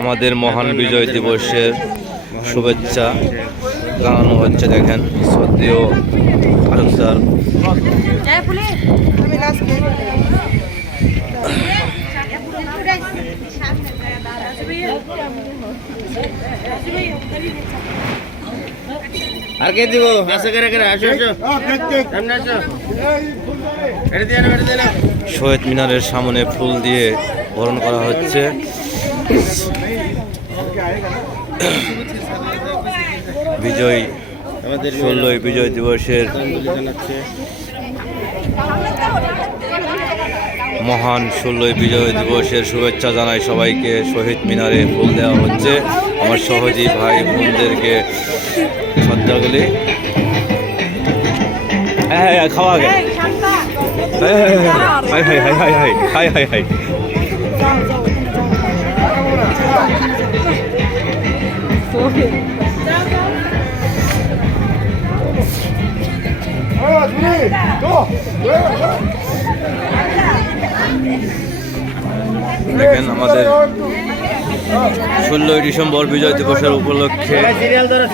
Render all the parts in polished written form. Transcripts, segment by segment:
আমাদের মহান বিজয় দিবসের শুভেচ্ছা জানানো হচ্ছে। দেখেন সদ্যীয় ফারুক স্যার আর কে দিব আসো করে করে আসো আসো সামনে আসো এটা দিয়ে না এটা দিয়ে না শহীদ মিনারের সামনে ফুল দিয়ে বরণ করা হচ্ছে। বিজয় আমাদের 16ই বিজয় দিবসের জানাচ্ছে মহান 16ই বিজয় দিবসের শুভেচ্ছা জানাই সবাইকে। শহীদ মিনারে ফুল দেওয়া হচ্ছে। আমার সহযোগী ভাই বোনদেরকে শ্রদ্ধাগুলি খাওয়া গে হাই হাই হাই হাই হাই হাই হাই হাই দেখেন আমাদের 16ই ডিসেম্বর বিজয় দিবসের উপলক্ষে সিরিয়াল ধরো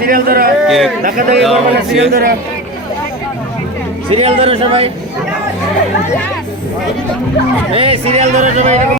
কেক ধাক্কা ধাক্কি দেওয়া করবে না, হচ্ছে। সিরিয়াল ধরো সবাই এই সিরিয়াল ধরো সবাই